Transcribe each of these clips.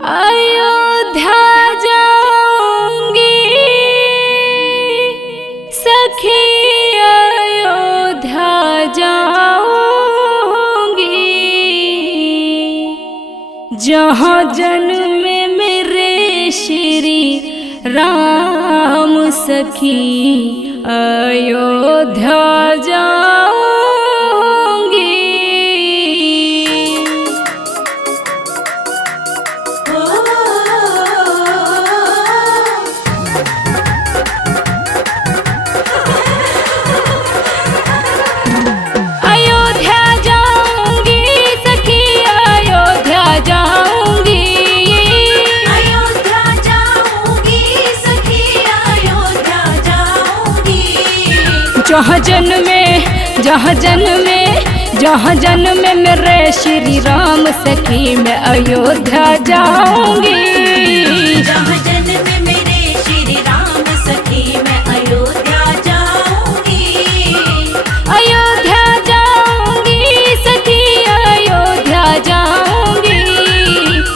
अयोध्या जाऊंगी सखी, अयोध्या जाऊंगी, जहाँ जन्मे मेरे श्री राम सखी, अयोध्या जाऊंगी। अयोध्या जाऊंगी सखी, अयोध्या जाऊंगी, अयोध्या जाऊंगी सखी, अयोध्या जाऊंगी। जहाँ जन्मे मेरे श्री राम सखी, मैं अयोध्या जाऊंगी। जहाँ जन्मे मेरे श्री राम सखी, मैं अयोध्या जाऊंगी। अयोध्या जाऊंगी सखी, अयोध्या जाऊंगी,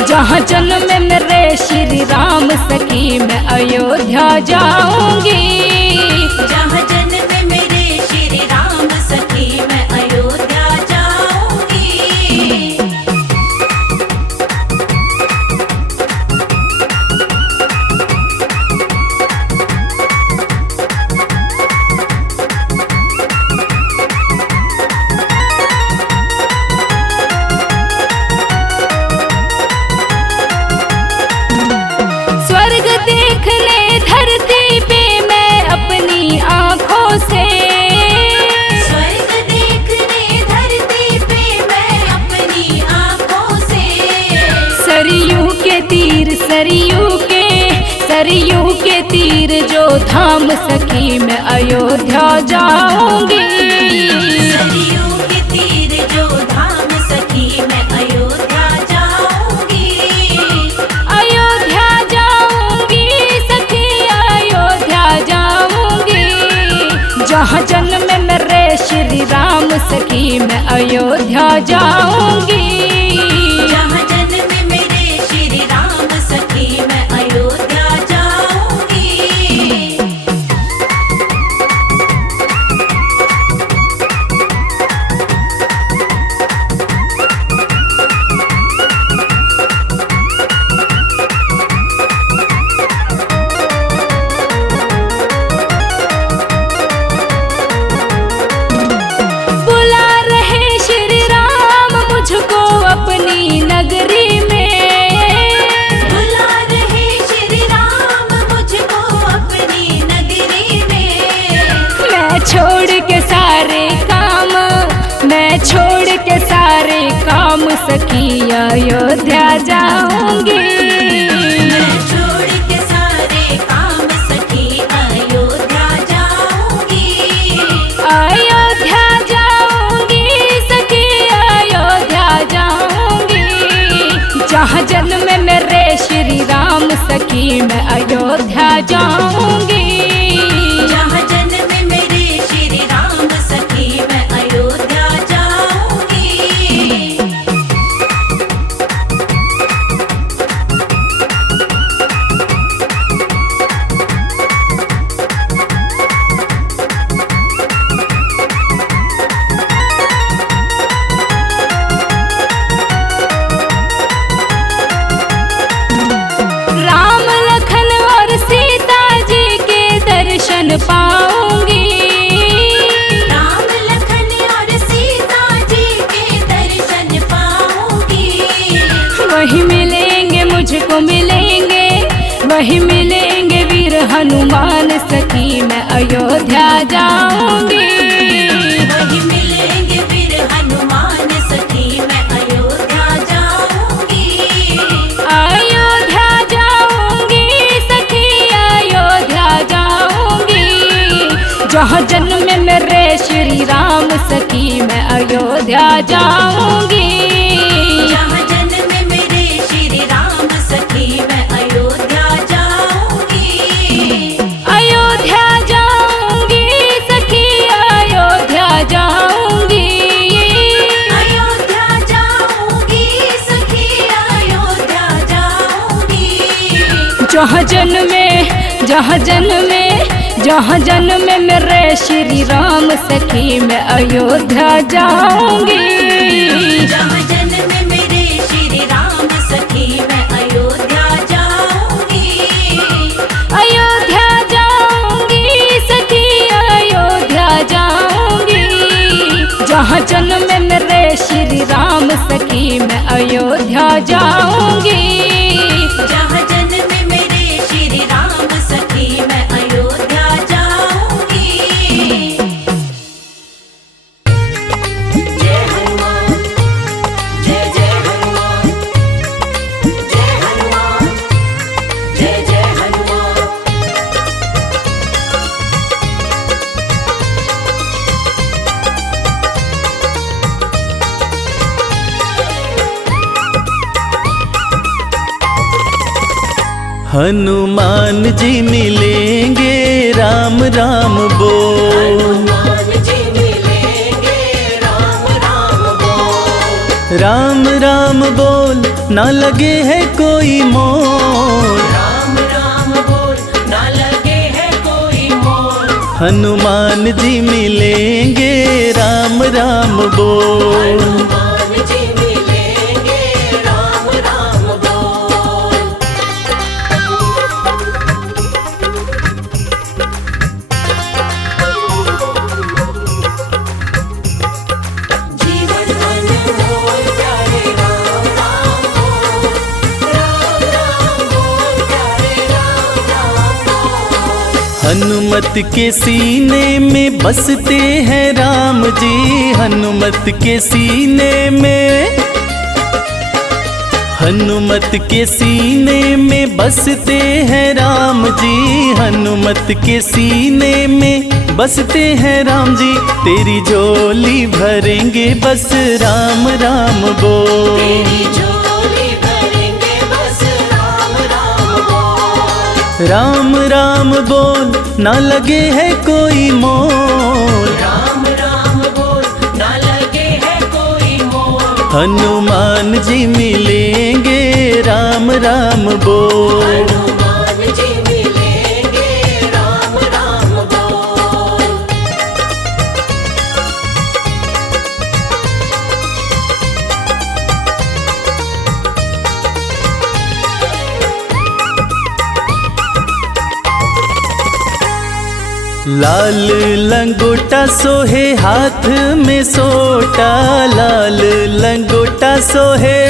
जहाँ जन्मे मेरे श्री राम सखी, मैं अयोध्या जाऊंगी। जहाँ जन्मे मेरे श्री राम सखी, मैं अयोध्या जाऊंगी। स्वर्ग देखने धरती पे मैं अपनी आँखों से, स्वर्ग देखने धरती पे मैं अपनी आँखों से, सरयू के तीर जो धाम सखी, मैं अयोध्या जाऊंगी। सरयू के तीर जो धाम सखी, मैं अयोध्या जाऊंगी। अयोध्या जाऊंगी सखी, अयोध्या जाऊंगी, जहाँ जन्मे मेरे श्री राम सखी, मैं अयोध्या जाऊंगी। जहाँ जन्मे मेरे श्री राम सखी, मैं अयोध्या जाऊंगी। बुला रहे श्री राम मुझको अपनी नगरी में, बुला रहे श्री राम मुझको अपनी नगरी में। मैं छोड़ के सारे काम सखी, अयोध्या जाऊंगी। मैं छोड़ के सारे काम सखी, अयोध्या जाऊंगी। अयोध्या जाऊंगी सखी, अयोध्या जाऊंगी, जहाँ जन्मे मेरे श्री राम सखी, मैं अयोध्या जाऊंगी। जहाँ जन्मे मेरे श्री राम सखी, मैं अयोध्या जाऊंगी। राम लखन और सीता जी के दर्शन पाऊंगी। राम लखन और सीता जी के दर्शन पाऊंगी। वही मिलेंगे वीर हनुमान सखी, मैं अयोध्या जाऊंगी। वही मिलेंगे वीर हनुमान सखी, मैं अयोध्या जाऊंगी। अयोध्या जाऊंगी सखी, अयोध्या जाऊंगी, जहाँ जन्मे मेरे श्री राम सखी, मैं अयोध्या जाऊंगी। जहाँ जन्मे मेरे श्री राम सखी, मैं अयोध्या जाऊंगी। अयोध्या जाऊंगी सखी, अयोध्या जाऊंगी, अयोध्या जाऊंगी सखी, अयोध्या जाऊंगी। जहाँ जन्म में मेरे श्री राम सखी मैं अयोध्या जाऊंगी। जहाँ जन्म में मेरे श्री राम सखी मैं अयोध्या जाऊंगी। अयोध्या जाऊंगी सखी अयोध्या जाऊंगी। जहाँ जन्म में मेरे श्री राम सखी मैं अयोध्या जाऊंगी। जहाँ जन्म में मेरे श्री राम सखी मैं अयोध्या जाऊंगी। जय हनुमान जय जय हनुमान, जय हनुमान जय जय हनुमान। हनुमान जी मिलेंगे राम राम बोल। हनुमान जी मिलेंगे राम राम बोल। राम राम बोल ना लगे है कोई मोल। राम राम बोल ना लगे है कोई मोल। हनुमान जी मिलेंगे राम राम बोल। हनुमान जी मिलेंगे राम राम बोल। जीवन अनमोल प्यारे राम राम बोल। राम राम बोल प्यारे राम राम बोल। हनुमत के सीने में बसते हैं राम जी। हनुमत के सीने में, हनुमत के सीने में बसते हैं राम जी। हनुमत के सीने में बसते हैं राम जी। तेरी झोली भरेंगे बस राम राम बोल। तेरी झोली भरेंगे बस राम राम बोल। राम राम बोल ना लगे है कोई मोल। राम राम बोल ना लगे है कोई मोल। हनुमान जी मिलेंगे राम राम बोल। हनुमान जी मिलेंगे राम राम बोल। लाल लंगोटा सोहे हाथ में सोटा। लाल लंगोटा सोहे,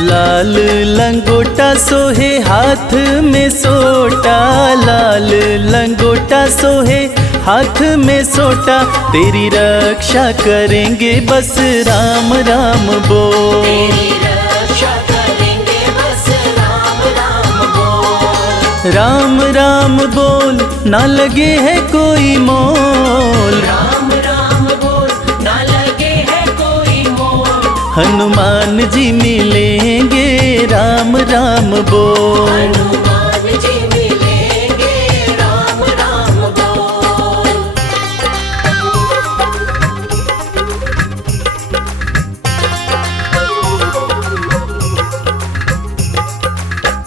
लाल लंगोटा सोहे हाथ में सोटा। लाल लंगोटा सोहे हाथ में सोटा। तेरी रक्षा करेंगे बस राम राम बोल। तेरी रक्षा करेंगे बस राम राम बोल। राम राम बोल ना लगे है कोई मोल। राम राम बोल ना लगे है कोई मोल। हनुमान जी मिलेंगे राम राम बोल। हनुमान जी मिलेंगे राम राम बोल।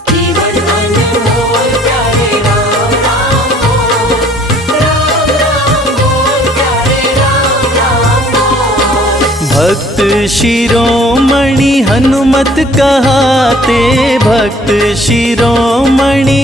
जीवन अनमोल प्यारे राम राम बोल। राम राम बोल प्यारे राम राम बोल। भक्त शिरोमणि हनुमत कहाते। भक्त शिरोमणि,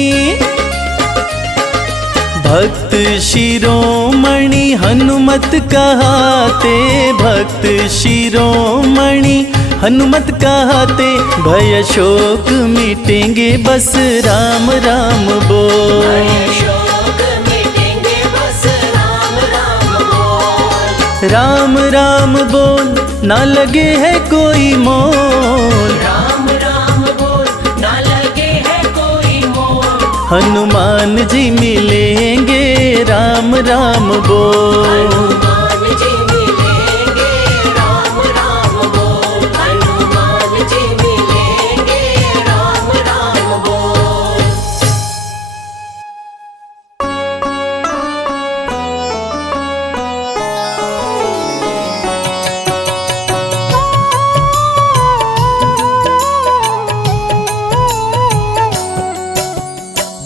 भक्त शिरोमणि हनुमत कहाते। भक्त शिरोमणि हनुमत कहाते। भय शोक मिटेंगे बस राम राम बोल। शोक मिटेंगे बस राम राम बोल। राम राम बोल ना लगे है कोई मोल। राम राम बोल ना लगे है कोई मोल। हनुमान जी मिलेंगे राम राम बोल। हनुमान जी मिलेंगे राम राम बोल। हनुमान जी मिलेंगे राम राम बोल।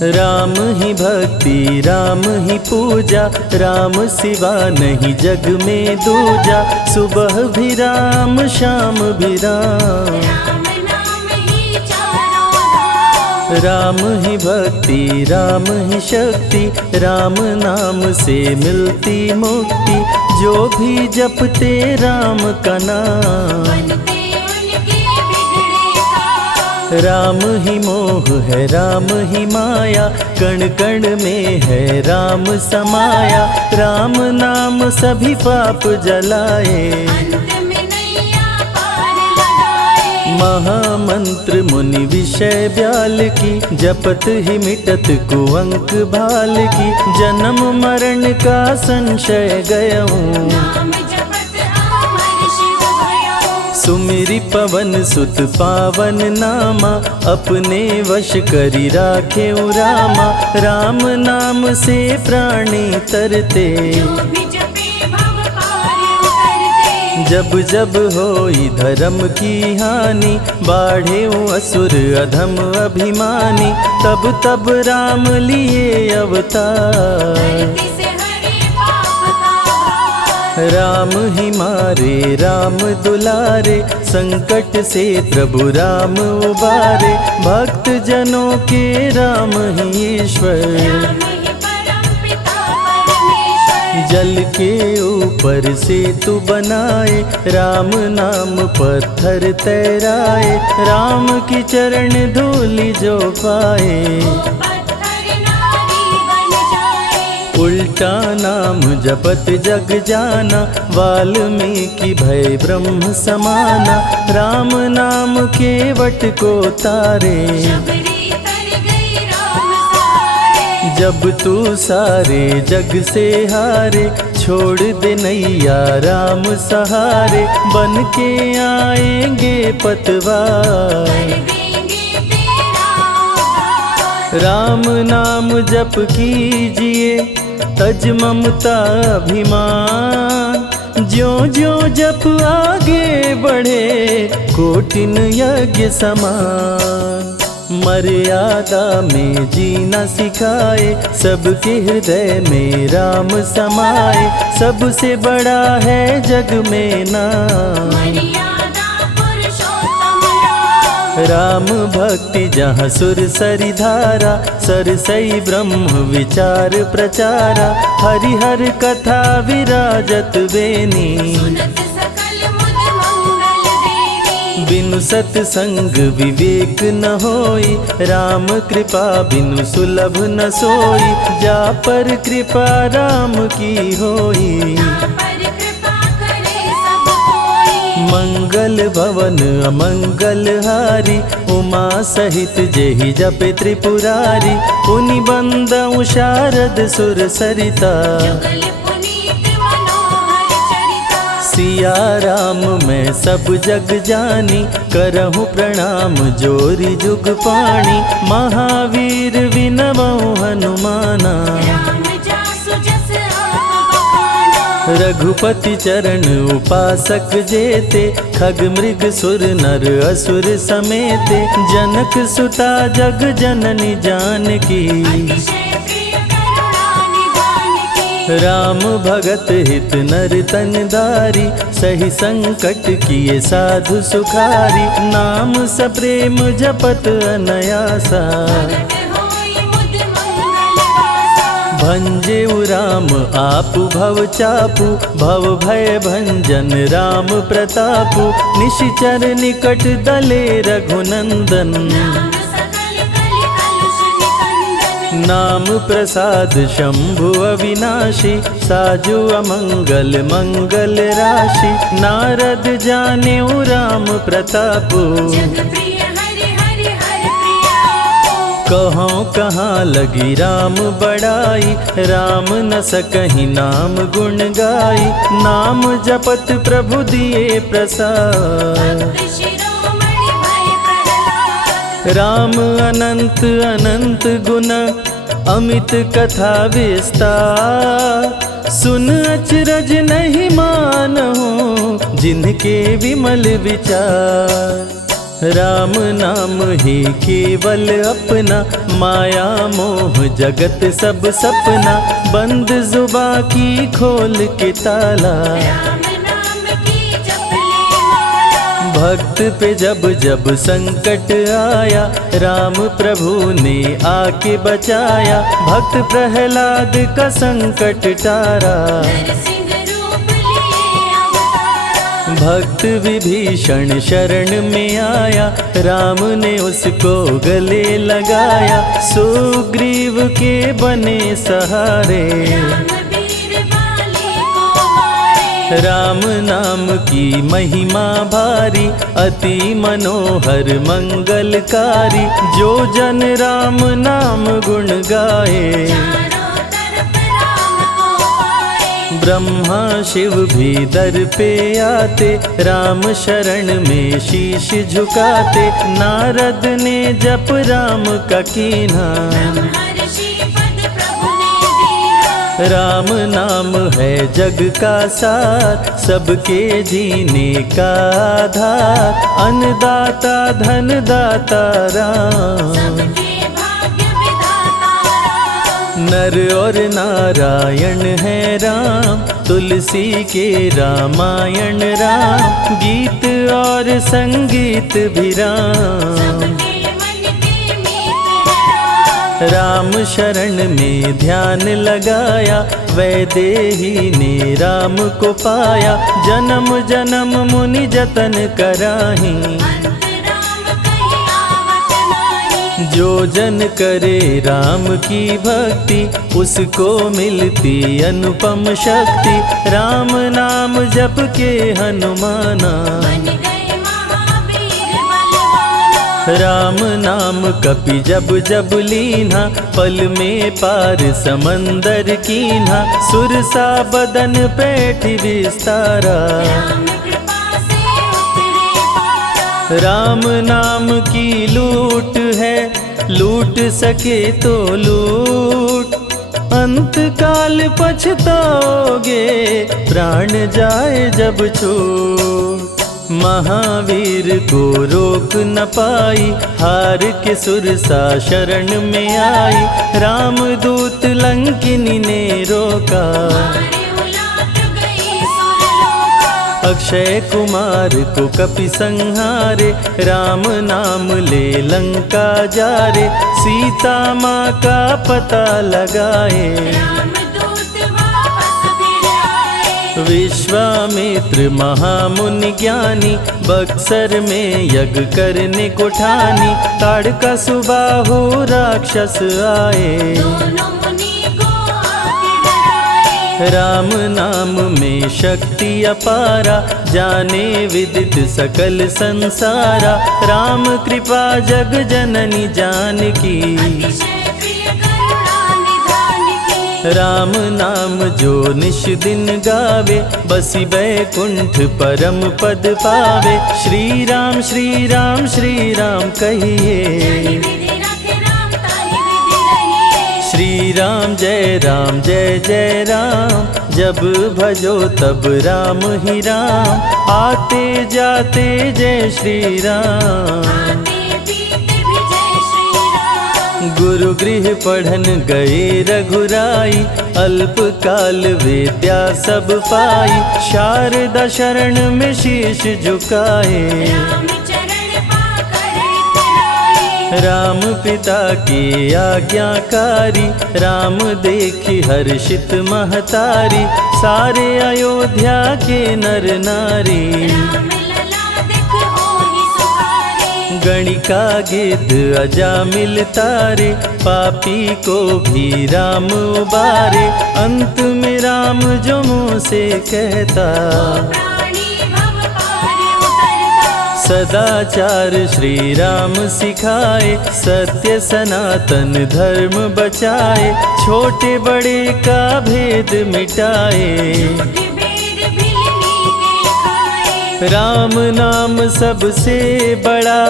राम ही भक्ति राम ही पूजा, राम सिवा नहीं जग में दूजा। सुबह भी राम शाम भी राम, राम नाम ही चारों धाम। राम ही भक्ति राम ही शक्ति, राम नाम से मिलती मुक्ति। जो भी जपते राम का नाम, बनते उनके बिगड़े काम। राम ही मोह है राम ही माया, कण कण में है राम समाया। राम नाम सभी पाप जलाए, अंत में नैया पार लगाए। महामंत्र मुनि विषय ब्याल की, जपत ही मिटत कुअंक भाल की। जन्म मरण का संशय गयऊँ, नाम जपत अमर शिव भयऊँ। सुमिरि पवन सुत पावन नामा, अपने वश करी राखे रामा। राम नाम से प्राणी तरते, जो भी जपे भव पार उतरते। जब जब होई धर्म की हानि, बाढ़े असुर अधम अभिमानी। तब तब राम लिए अवतार, धरती से हरे पाप का भार। राम ही मारे राम दुलारे, संकट से प्रभु राम उबारे। भक्त जनों के राम ही ईश्वर, राम ही परम पिता परमेश्वर। जल के ऊपर सेतु बनाए, राम नाम पत्थर तैराए। राम की चरण धूलि जो पाए, वो पत्थर नारी बन जाए। उल्टा नाम जपत जग जाना, वाल्मीकि भय ब्रह्म समाना। राम नाम के वट को तारे, शबरी तर गई राम सहारे। जब तू सारे जग से हारे, छोड़ दे नैया राम सहारे। बन के आएंगे पतवार, कर देंगे तेरा उद्धार। राम नाम जप कीजिए तज ममता अभिमान। ज्यों ज्यों जप आगे बढ़े, कोटिन यज्ञ समान। मर्यादा में जीना सिखाए, सबके हृदय में राम समाए। सबसे बड़ा है जग में नाम, मर्यादा पुरुषोत्तम राम। राम भक्ति जहाँ सुर सरि धारा, सरसई ब्रह्म विचार प्रचारा। हरिहर कथा विराजत बेनी, सुनत सकल मुद मंगल देनी। बिनु सत्संग विवेक न होई, राम कृपा बिनु सुलभ न सोई। जा पर कृपा राम की होई, पर कृपा करे सब कोई। मंगल भवन अमंगल हारी। उमा सहित जेहि जपे त्रिपुरारी। पुनि बंदउ शारद सुर सरिता, जुगल पुनीत मनोहर चरिता। सिया राम मैं सब जग जानी, करहु प्रणाम जोरी जुग पाणी। महावीर विनमउ हनुमाना, राम जासु जस आप बखाना। रघुपति चरण उपासक जेते। खग मृग सुर नर असुर समेते। जनक सुता जग जननी जानकी, अतिशय प्रिय करुणा निधान की। राम भगत हित नर तन धारी। सही संकट किए साधु सुखारी। नाम सप्रेम जपत अनयासा, प्रगट होई मुद मंगल वासा। भंजेउ राम आपु भव चापु। भव भय भंजन राम प्रतापु। निशिचर निकट दले रघुनंदन, नाम सकल कल कलुष निकंदन। नाम प्रसाद शंभु अविनाशी। साजु अमंगल मंगल राशि। नारद जानेउ राम प्रतापु। जग प्रिय हरि हरि हर प्रिया। कहाँ कहाँ लगी राम बड़ाई। राम न सकहि नाम गुण गाई। नाम जपत प्रभु दिए प्रसाद। भक्त शिरोमणि भय प्रहलाद। राम अनंत अनंत गुण, अमित कथा विस्तार। सुन अचरज नहीं मानहु, जिनके विमल विचार। राम नाम ही केवल अपना, माया मोह जगत सब सपना, बंद जुबा की खोल के ताला, राम नाम की जप ले माला। भक्त पे जब जब संकट आया, राम प्रभु ने आके बचाया, भक्त प्रहलाद का संकट टारा, नरसिंह रूप लिए अवतारा। भक्त विभीषण शरण में आया, राम ने उसको गले लगाया, सुग्रीव के बने सहारे, राम वीर बाली को मारे। राम नाम की महिमा भारी, अति मनोहर मंगलकारी, जो जन राम नाम गुण गाए, चारों तरफ राम को पाए। ब्रह्मा शिव भी दर पे आते, राम शरण में शीश झुकाते, नारद ने जप राम का कीन्हा, ब्रह्मर्षि पद प्रभु ने दीना। राम नाम है जग का सार, सबके जीने का आधार, अन्नदाता धनदाता राम, सबके भाग्य विधाता राम। नर और नारायण है राम, तुलसी के रामायण राम, गीत और संगीत भी राम, सबके मन के मीत है राम। राम शरण में ध्यान लगाया, वैदेही ने राम को पाया, जन्म जन्म मुनि जतन कराही, अंत राम कहीं आवत नाही। जो जन करे राम की भक्ति, उसको मिलती अनुपम शक्ति, राम नाम जप के हनुमाना, बन गए महावीर बलवाना। राम नाम कपि जब जब लीन्हा, पल में पार समंदर कीन्हा, सुरसा बदन पैठ विस्तारा, राम कृपा से उतरे पारा। राम नाम की लूट है, लूट सके तो लूट, अंत काल पछताओगे, प्राण जाए जब छूट, महावीर को रोक न पाई, हार के सुरसा शरण में आई, रामदूत लंकिनी ने रोका, मारे उलाट गई सुरलोका। अक्षय कुमार को कपि संहारे, राम नाम ले लंका जारे, सीता माँ का पता लगाए, रामदूत वापस फिर आए। विश्वामित्र महामुनि ज्ञानी, बक्सर में यज्ञ करने को ठानी, ताड़का सुबाहु राक्षस आए, दोनों मुनि को आके डराए। राम नाम में शक्ति अपारा, जाने विदित सकल संसारा, राम कृपा जग जननी जानकी, अतिशय प्रिय करुणा निधान की। राम नाम जो निश दिन गावे, बसी बैकुंठ परम पद पावे, श्री राम श्री राम श्री राम कहिए, जाहि विधि रखे राम ताहि विधि रहिए। श्री राम जय जय राम, जब भजो तब राम ही राम, आते जाते जय श्री राम, आते पीते भी जय श्री राम। गुरु गृह पढ़न गए रघुराई, अल्प काल विद्या सब पाई, शारदा शरण में शीश झुकाए, राम चरण पाकर इतराए। राम पिता की आज्ञाकारी, राम देखी हर्षित महतारी, सारे अयोध्या के नर नारी, राम लला दिख होहि सुखारे। गणिका गिद्ध अजामिल तारे, पापी को भी राम उबारे, अंत में राम जो मुँह से कहता, प्राणी भव पार उतरता। सदाचार श्री राम सिखाए, सत्य सनातन धर्म बचाए, छोटे बड़े का भेद मिटाए, झूठ भेद भिलनी के खाए। राम नाम सबसे बड़ा,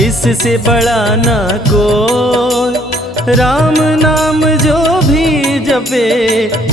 इससे बड़ा ना कोई, राम नाम जो भी जपे,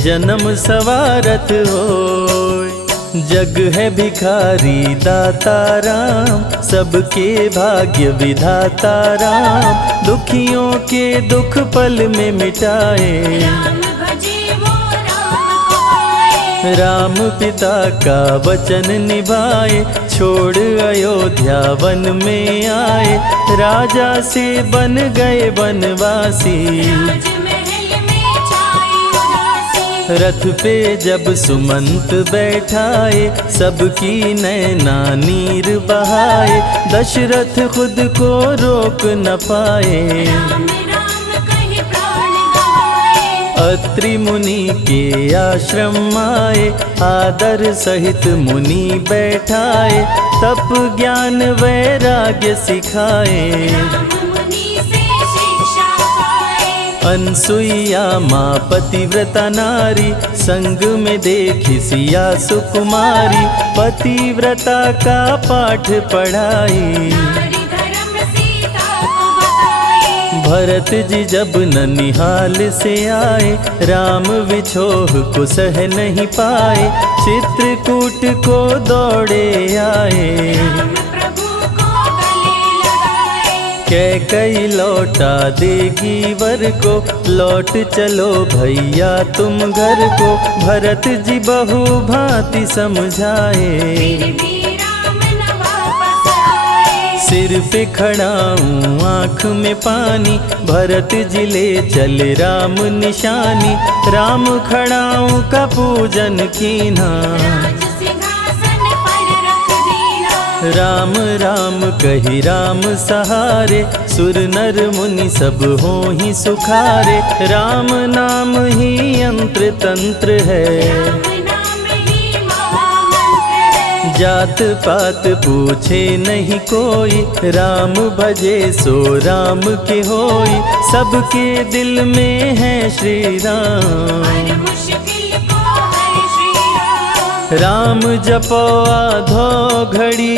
जन्म सवारत होय। जग है भिखारी दाता राम, सबके भाग्य विधाता राम, दुखियों के दुख पल में मिटाए। राम भजे वो राम को पाए। राम पिता का वचन निभाए, छोड़ अयोध्या वन में आए, राजा से बन गए वनवासी। राजमहल में छाई उदासी। रथ पे जब सुमंत बैठाए, सबकी नैना नीर बहाए, दशरथ खुद को रोक न पाए। राम राम कहे प्राण गवाए। अत्रि मुनि के आश्रम आए, आदर सहित मुनि बैठाए, तप ज्ञान वैराग्य सिखाए। राम मुनि से शिक्षा पाए। अनसुईया माँ पतिव्रता नारी, संग में देखी सिया सुकुमारी, पतिव्रता का पाठ पढ़ाई। नारी धर्म सीता को बताए। भरत जी जब ननिहाल से आए, राम विछोह को सह नहीं पाए, चित्रकूट को दौड़े आए। राम प्रभु को गले लगाए। कैकई लौटा देगी वर को, लौट चलो भैया तुम घर को, भरत जी बहु भांति समझाए। फिर भी राम न वापस आए। सिर पे खड़ाऊं आँख में पानी, भरत जी ले चले राम निशानी, राम खड़ाऊं का पूजन कीना। राज सिंहासन पर रख दीना। राम राम कही राम सहारे, सुर नर मुनि सब हो ही सुखारे, राम नाम ही यंत्र तंत्र है। राम नाम ही महामंत्र है। जात पात पूछे नहीं कोई, राम भजे सो राम के होई, सबके दिल में है श्री राम। हर मुश्किल को हर श्री राम। राम जपो आधो घड़ी,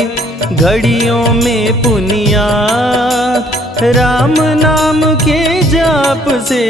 घड़ियों में पुनियात, राम नाम के जाप से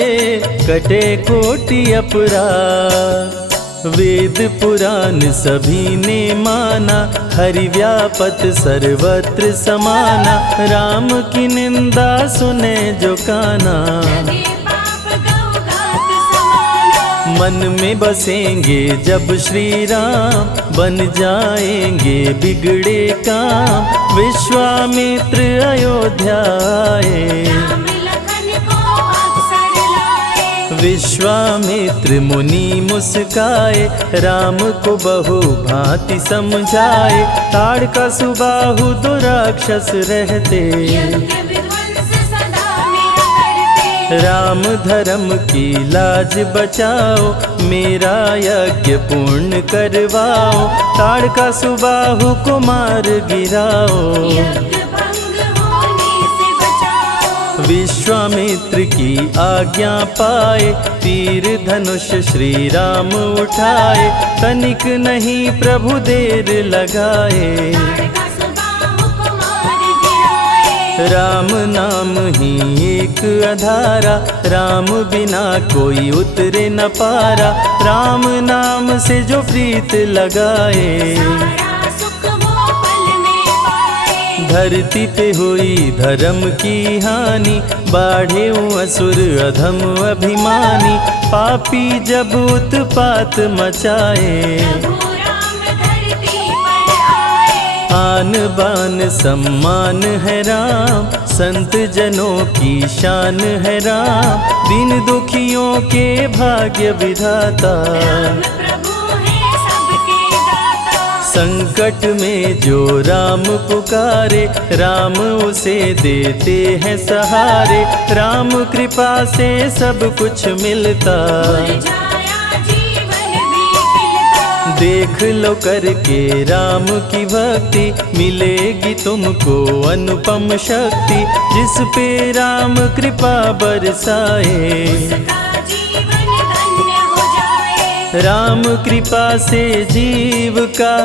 कटे कोटि अपराध। वेद पुराण सभी ने माना, हरि व्यापत सर्वत्र समाना, राम की निंदा सुने जो काना। लगे पाप गौ घात समाना। मन में बसेंगे जब श्री राम, बन जाएंगे बिगड़े काम, विश्वामित्र अयोध्या आए। राम लखन को अवसर लाए। विश्वामित्र मुनि मुस्काए, राम को बहु भांति समझाए, ताड़का सुबाहु दो राक्षस रहते, यज्ञ विध्वंस सदा मेरा करते। राम धर्म की लाज बचाओ, मेरा यज्ञ पूर्ण करवाओ, ताड़का सुबाहु को मार गिराओ। यज्ञ भंग होने से बचाओ। विश्वामित्र की आज्ञा पाए, तीर धनुष श्री राम उठाए, तनिक नहीं प्रभु देर लगाए। ताड़का सुबाहु को मार गिराए। राम नाम ही एक आधारा, राम बिना कोई उतरे न पारा, राम नाम से जो प्रीत लगाए। सारा सुख वो पल में पाए। धरती पे हुई धर्म की हानि, बाढ़े असुर अधम अभिमानी, पापी जब उत्पात मचाए। प्रभु राम धरती पर आए। आन बान सम्मान है राम, संत जनों की शान है राम, दीन दुखियों के भाग्य विधाता। राम प्रभु है सबके दाता। संकट में जो राम पुकारे, राम उसे देते हैं सहारे, राम कृपा से सब कुछ मिलता। मुरझाया जीवन भी खिलता। देख लो करके राम की भक्ति, मिलेगी तुमको अनुपम शक्ति, जिस पे राम कृपा बरसाए। उसका जीवन धन्य हो जाए। राम कृपा से जीव का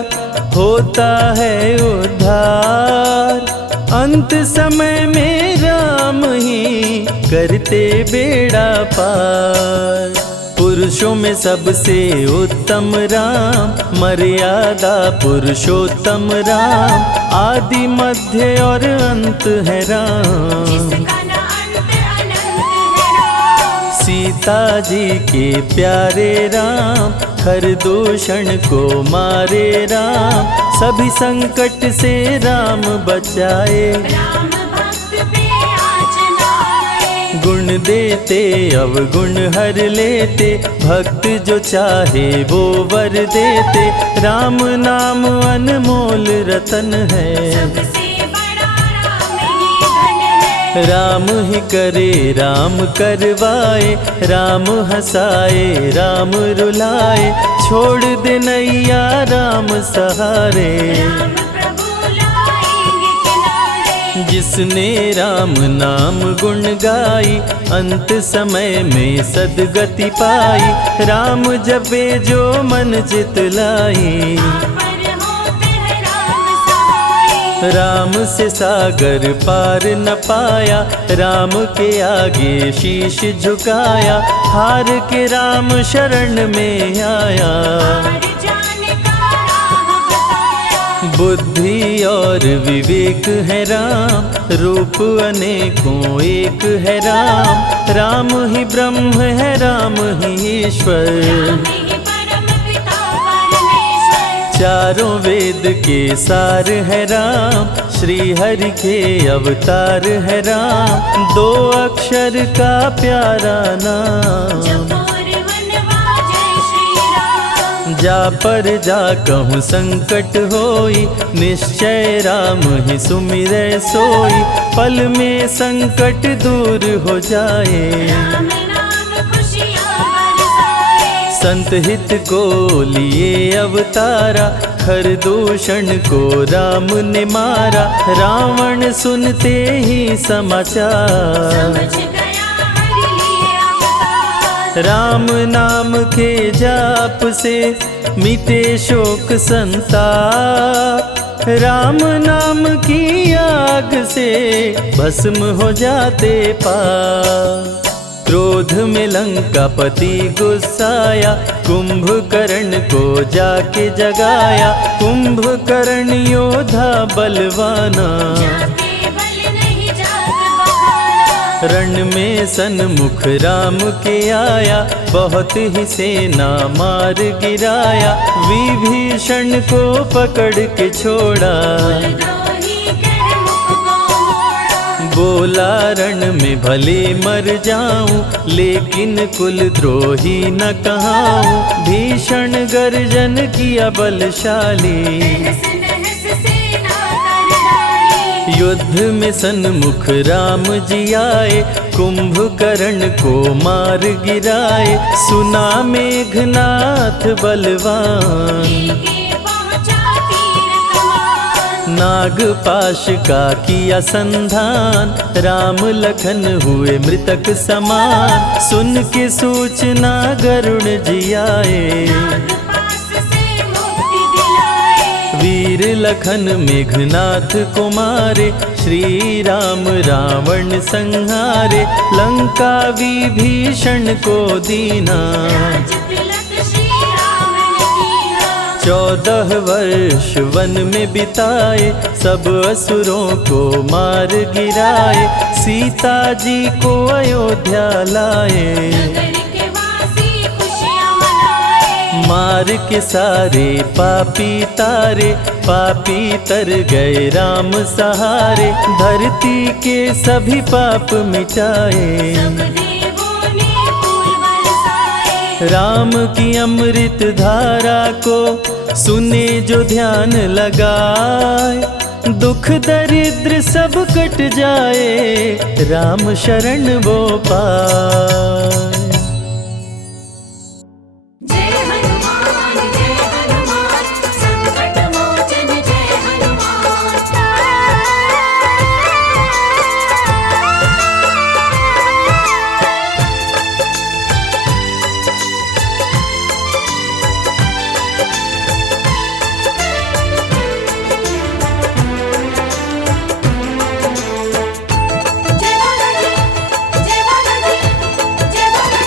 होता है उद्धार, अंत समय में राम ही करते बेड़ा पार। पुरुषों में सबसे उत्तम राम, मर्यादा पुरुषोत्तम राम, आदि मध्य और अंत है राम। जिसका न अंत अनंत है राम। सीता जी के प्यारे राम, खरदूषण को मारे राम, सभी संकट से राम बचाए। राम भक्त पे आँच न आए। गुण देते अवगुण हर लेते, भक्त जो चाहे वो वर देते। राम नाम अनमोल रतन है, सबसे बड़ा राम ही धन है। राम ही करे राम करवाए, राम हंसाए राम रुलाए, छोड़ दे नैया राम सहारे। राम प्रभु लाएंगे किनारे। जिसने राम नाम गुण गाई, अंत समय में सदगति पाई। राम जपे जो मन चित लाई, अमर होते हैं राम सहाय। राम से सागर पार न पाया, राम के आगे शीश झुकाया। हार के राम शरण में आया, हार जाने का राह बताया। बुद्धि और विवेक है राम, रूप अनेकों एक है राम। राम ही ब्रह्म है राम ही ईश्वर, राम ही परम पिता परमेश्वर। चारों वेद के सार है राम, श्री हरि के अवतार है राम। दो अक्षर का प्यारा नाम, जपोर वनवा जय श्री राम। जा पर जा कहूँ संकट होई, निश्चय राम ही सुमिरै सोई। पल में संकट दूर हो जाए, राम नाम खुशियाँ बरसाए। संत हित को लिए अवतारा, खरदूषण को राम ने मारा। रावण सुनते ही समाचार, समझ गया हरि लिए अवतार। राम नाम के जाप से मिटे शोक संताप। राम नाम की आग से भस्म हो जाते पाप। क्रोध में लंकापति गुस्साया, कुंभकर्ण को जाके जगाया। कुंभकर्ण योद्धा बलवाना, जाके बल नहीं जाग बहाना। रण में सन्मुख राम के आया, बहुत ही सेना मार गिराया। विभीषण को पकड़ के छोड़ा, द्रोही कह मुख को मोड़ा। बोला रण में भले मर जाऊं, लेकिन कुल द्रोही न कहाऊं। भीषण गर्जन किया बलशाली, तहस नहस सेना कर डाली। युद्ध में सन्मुख राम जी आए, कुंभकर्ण को मार गिराए। सुना मेघनाथ बलवान, लेके पहुंचा तीर कमान। नागपाश का किया संधान, राम लखन हुए मृतक समान। सुन के सूचना गरुण जी आए, नागपाश से मुक्ति दिलाए। वीर लखन मेघनाथ को मारे। श्री राम रावण संहारे, लंका विभीषण को दीना। राज तिलक श्री राम ने कीना। 14 वर्ष वन में बिताए, सब असुरों को मार गिराए। सीता जी को अयोध्या लाए, नगर के वासी खुशियाँ मनाए। मार के सारे पापी तारे। पापी तर गए राम सहारे, धरती के सभी पाप मिटाए। सब देवों ने फूल बरसाए। राम की अमृत धारा को सुने जो ध्यान लगाए। दुख दरिद्र सब कट जाए, राम शरण वो पाए। जय हनुमान संकट मोचन जय हनुमान। जय बालाजी जय बालाजी जय बालाजी।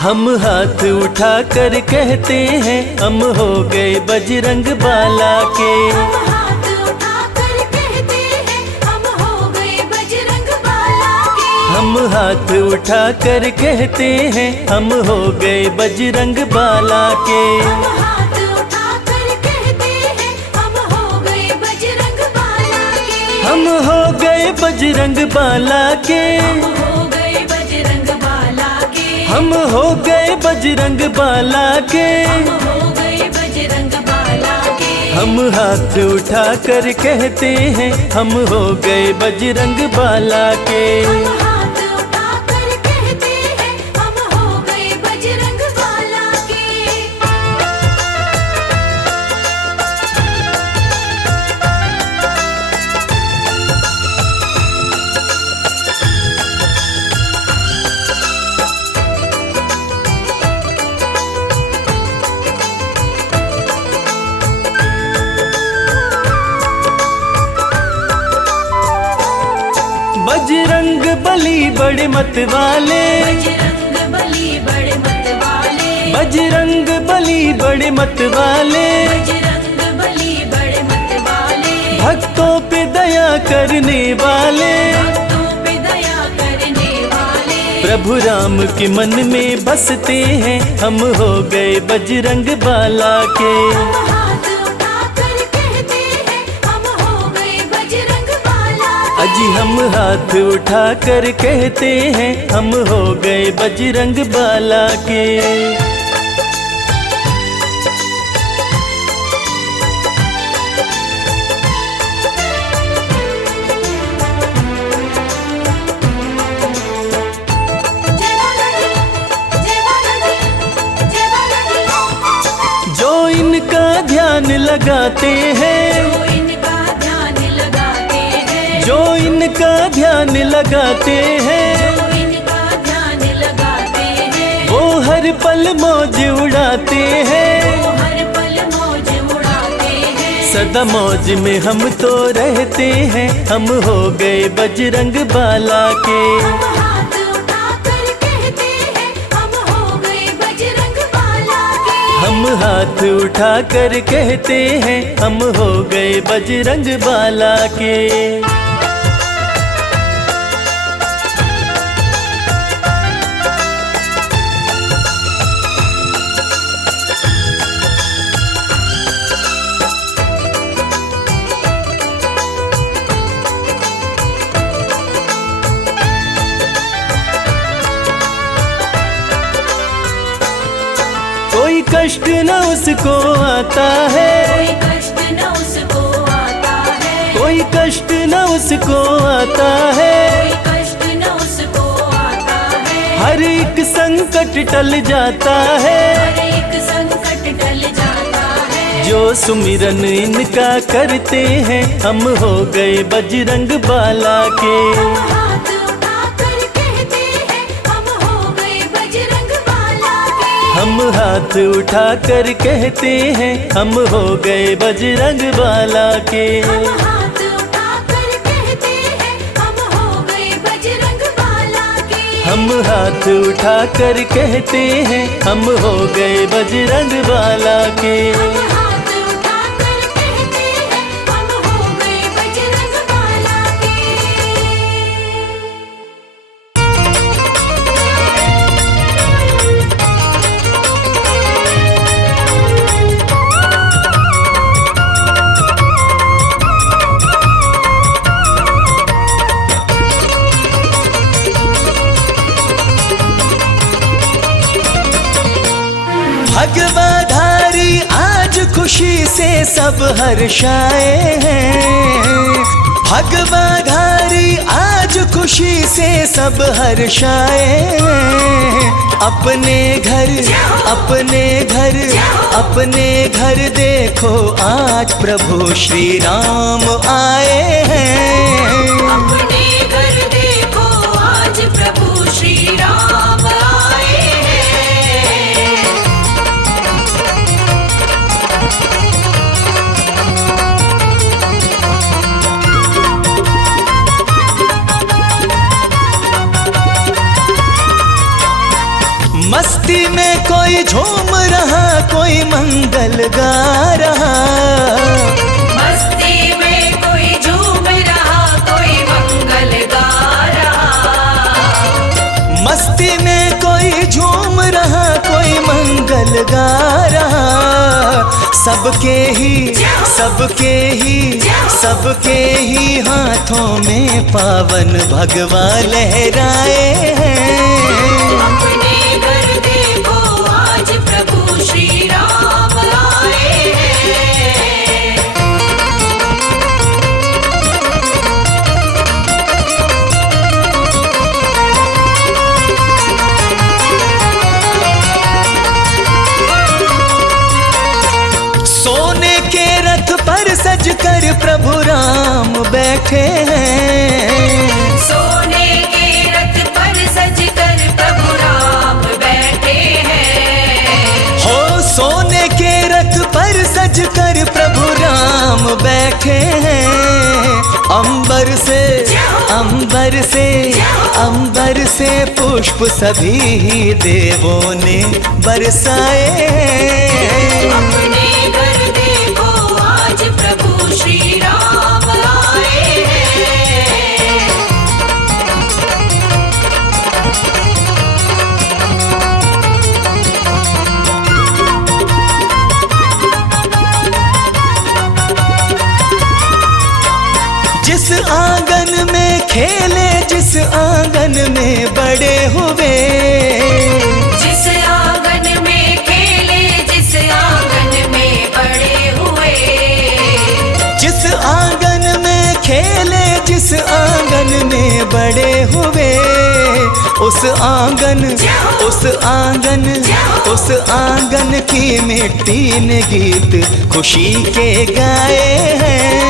हम हाथ उठा कर कहते हैं हम हो गए बजरंग बाला के। हम हाथ उठाकर कहते हैं हम हो गए बजरंग बाला के। हम हाथ उठा कर कहते हैं हम हो गए बजरंग बाला के। हम हाथ उठाकर कहते हैं हम हो गए बजरंग बाला के। हम हो गए बजरंग बाला के। हम हो गए बजरंग बाला के। हम हो गए बजरंग बाला के। हम हो गए बजरंग बाला के। हम हाथ उठा कर कहते हैं हम हो गए बजरंग बाला के। हम हाथ उठाकर कहते हैं हम हो गए बजरंग बाला के। बजरंग बली बड़े मत वाले। बजरंग बली बड़े मत वाले। बजरंग बली बड़े मत वाले। बजरंग बली बड़े मत वाले। भक्तों पे दया करने वाले। भक्तों पे दया करने वाले। प्रभु राम के मन में बसते हैं हम हो गए बजरंग बाला के। हम हाथ उठाकर कहते हैं हम हो गए बजरंग बाला के। अजी हम हाथ उठा कर कहते हैं हम हो गए बजरंग बाला के। जय बाला जी, जय बाला जी, जय बाला जी। जो इनका ध्यान लगाते हैं। जो इनका ध्यान लगाते हैं। जो इनका ध्यान लगाते हैं। जो इनका ध्यान लगाते हैं। वो हर पल मौज उड़ाते हैं। वो हर पल मौज उड़ाते हैं। सदा मौज में हम तो रहते हैं हम हो गए बजरंग बाला के। हम हाथ उठाकर कहते हैं हम हो गए बजरंग बाला के। हम हाथ उठा कर कहते हैं हम हो गए बजरंग बाला के। कोई कष्ट न उसको आता है। कोई कष्ट न उसको आता है। कोई कष्ट न उसको आता है। कोई कष्ट न उसको आता है। हर एक संकट टल जाता है। हर एक संकट टल जाता है। जो सुमिरन इनका करते हैं हम हो गए बजरंग बाला के। हम हाथ उठाकर कहते हैं हम हो गए बजरंग बाला के। हम हाथ उठा कर कहते हैं हम हो गए बजरंग बाला के। हम हाथ उठाकर कहते हैं हम हो गए बजरंग बाला के। हम हाथ उठा कर कहते हैं हम हो गए बजरंग बाला के। हम हाथ उठाकर कहते हैं हम हो गए बजरंग बाला के। भगवाधारी आज खुशी से सब हर्षाए हैं। भगवाधारी आज खुशी से सब हर्षाए हैं। अपने घर अपने घर अपने घर देखो आज प्रभु श्री राम आए हैं। अपने घर देखो आज प्रभु श्री राम आए हैं। मस्ती कोई झूम रहा, कोई मंगल गा रहा। मस्ती में कोई झूम रहा, कोई मंगल गा रहा। मस्ती में कोई झूम रहा, कोई मंगल गा रहा। सबके ही हाथों में पावन भगवा लहराए हैं। अपने घर देखो आज प्रभु श्री राम आए हैं। सोने के रथ पर सजकर प्रभु राम बैठे हैं। सोने के रथ पर सजकर प्रभु राम बैठे हैं। हो सोने के रथ पर सजकर प्रभु राम बैठे हैं। अंबर से पुष्प सभी ही देवों ने बरसाए हैं। अपने घर देखो आज प्रभु श्री राम आए हैं। जिस आंगन में खेले, जिस आंगन में बड़े हुए। जिस आंगन में खेले, जिस आंगन में बड़े हुए। जिस आंगन में खेले, जिस आंगन में बड़े हुए। उस आंगन की मिट्टी ने गीत खुशी के गाए हैं।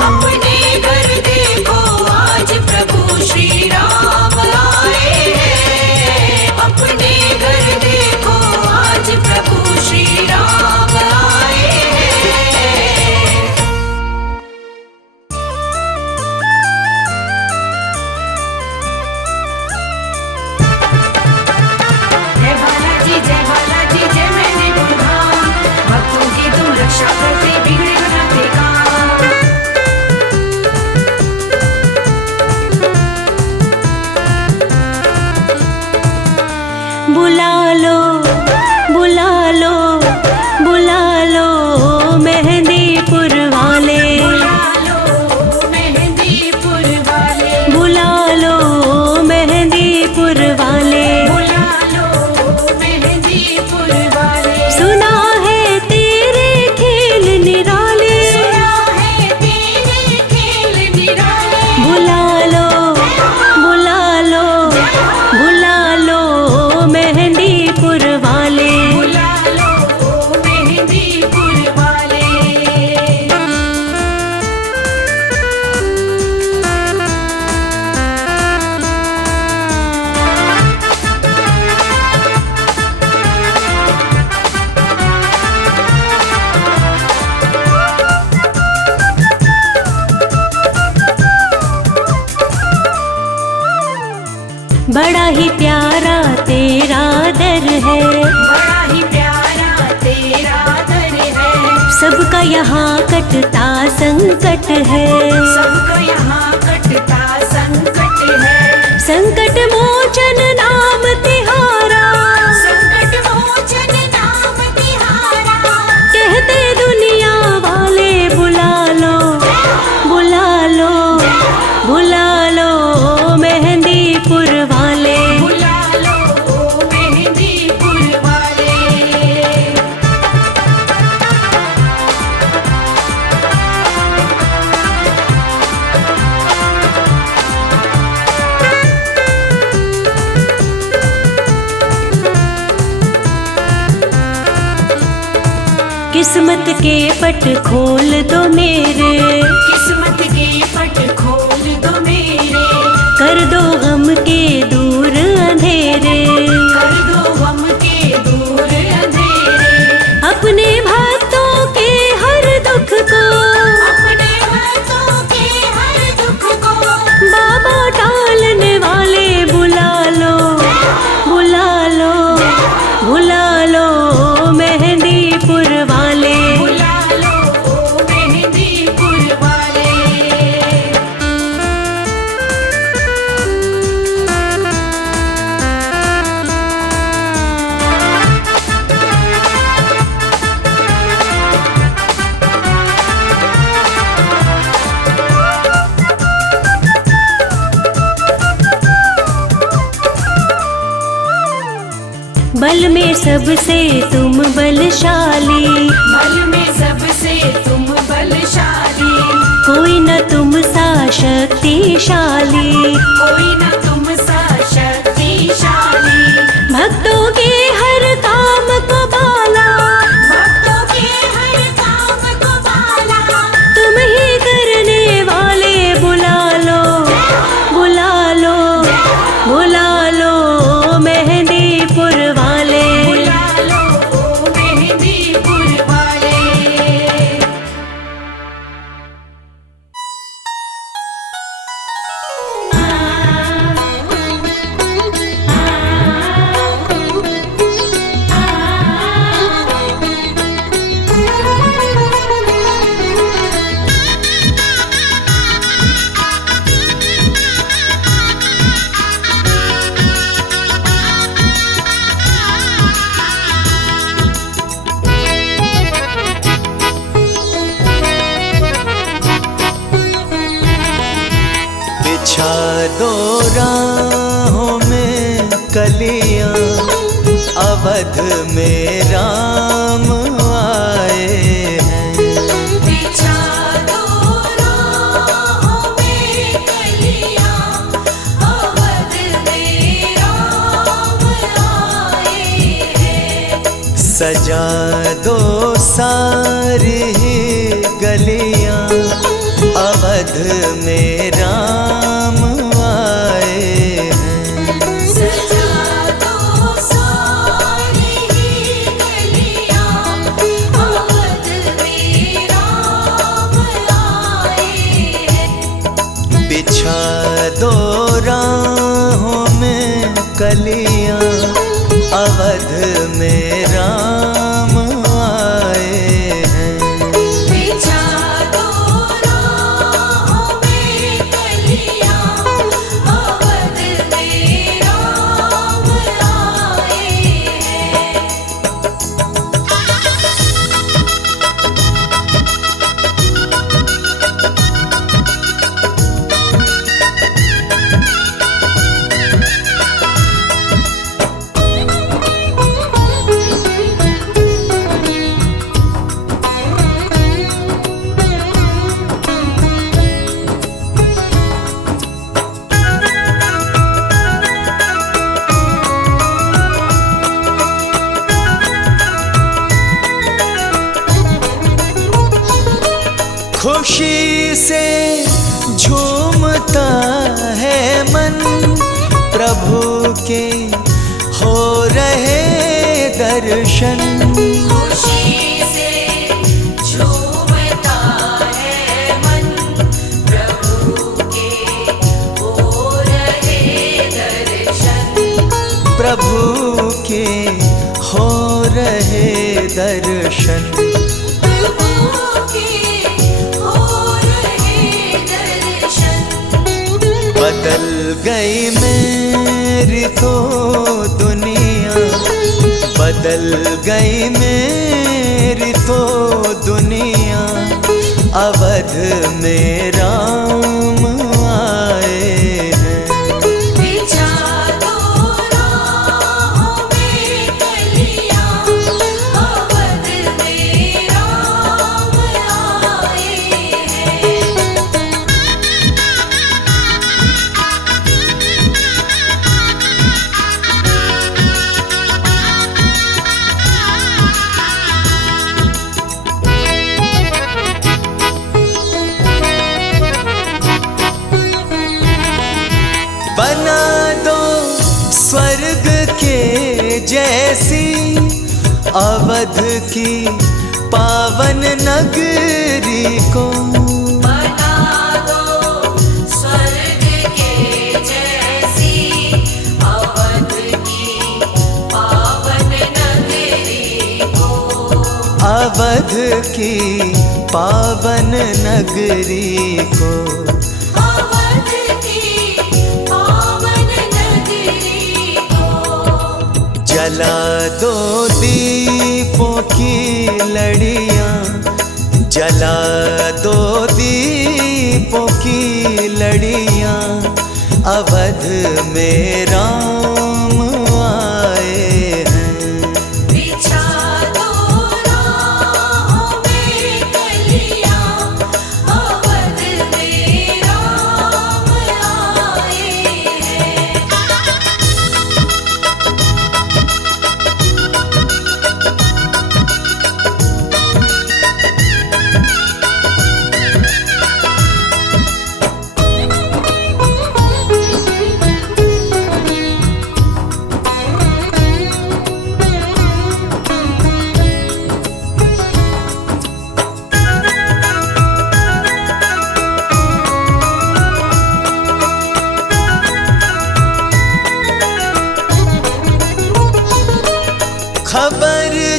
अपने घर देखो आज प्रभु श्री राम आए हैं। अपने घर देखो आज प्रभु श्री राम आए हैं। जय बालाजी जय मेहंदीपुर धाम। भक्तों की तुम रक्षा करते, बिगड़े बनाते काम। बुला लो बुला लो बुला लो मेहंदीपुर वाले। बुला लो मेहंदीपुर वाले। बुला लो मेहंदीपुर वाले। बुला लो मेहंदीपुर वाले। सुना है तेरे खेल निराले। सुना है तेरे खेल निराले। बुला लो बुला लो बुला लो मेहंदीपुर वाले। बुला लो मेहंदीपुर वाले। बड़ा ही प्यारा तेरा दर है। बड़ा ही प्यारा तेरा दर है। सबका यहाँ कटता संकट है। सबका यहाँ कटता संकट है। संकट मोचन नाम तिहारा। संकट मोचन नाम तिहारा। कहते दुनिया वाले बुला लो बुला लो बुला लो मेहंदीपुर वाले। बुला लो मेहंदीपुर वाले। किस्मत के पट खोल दो मेरे। किस्मत के पट खोल दो मेरे। कर दो गम के दूर अंधेरे। कर दो गम के दूर अंधेरे। अपने भक्तों के हर दुख को। अपने भक्तों के हर दुख को। बाबा टालने वाले बुला लो बुला लो बुला बल में सबसे तुम बलशाली, बल में सबसे तुम बलशाली, कोई न तुम सा शक्तिशाली। कोई न तुम सा शक्तिशाली। भक्तों के हर काम को बाला, भक्तों के हर काम को बाला, तुम ही करने वाले। बुला लो, बुला लो, बुला लो मेहंदीपुर वाले। बुला लो ओ मेहंदीपुर वाले। बिछा दो राहों में कलियां, अवध में राम आए हैं। बिछा दो राहों में कलियां, अवध में राम आए हैं। सजा दो सारी गलियां, अवध में राम आए हैं। सजा दो सारी गलियां, अवध में राम आए हैं। बिछा दो राहों में कलियां, अवध में राम आए हैं। बिछा दो राहों में कलियां, अवध में राम आए हैं। खुशी से झूमता है मन, प्रभु के हो रहे दर्शन। खुशी से झूमता है मन, प्रभु के हो रहे दर्शन। प्रभु के हो रहे दर्शन। प्रभु के हो रहे दर्शन। बदल गई मेरी तो दुनिया, बदल गई मेरी तो दुनिया, अवध में राम आए हैं। बिछा दो राहों में कलियां, अवध में राम आए हैं। बना दो स्वर्ग के जैसी, अवध की पावन नगरी को। बना दो स्वर्ग के जैसी, अवध की पावन नगरी को। अवध की पावन नगरी को। अवध की पावन नगरी को। जला दो दीपों की लड़ियां, जला दो दीपों की लड़ियां, अवध में राम आए हैं।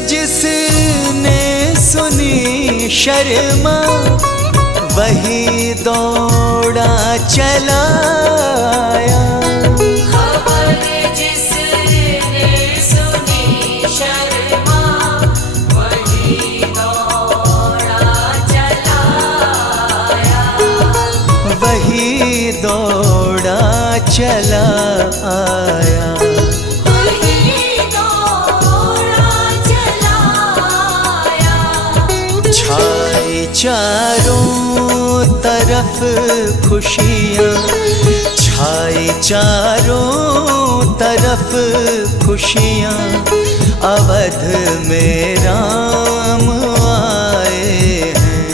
जिसने सुनी शर्मा वही दौड़ा चला आया। खबर जिसने सुनी शर्मा वही दौड़ा चला आया। वही दौड़ा चला आया। वही दौड़ा चला आया। छाए चारों तरफ खुशियाँ, छाए चारों तरफ खुशियाँ, अवध में राम आए हैं।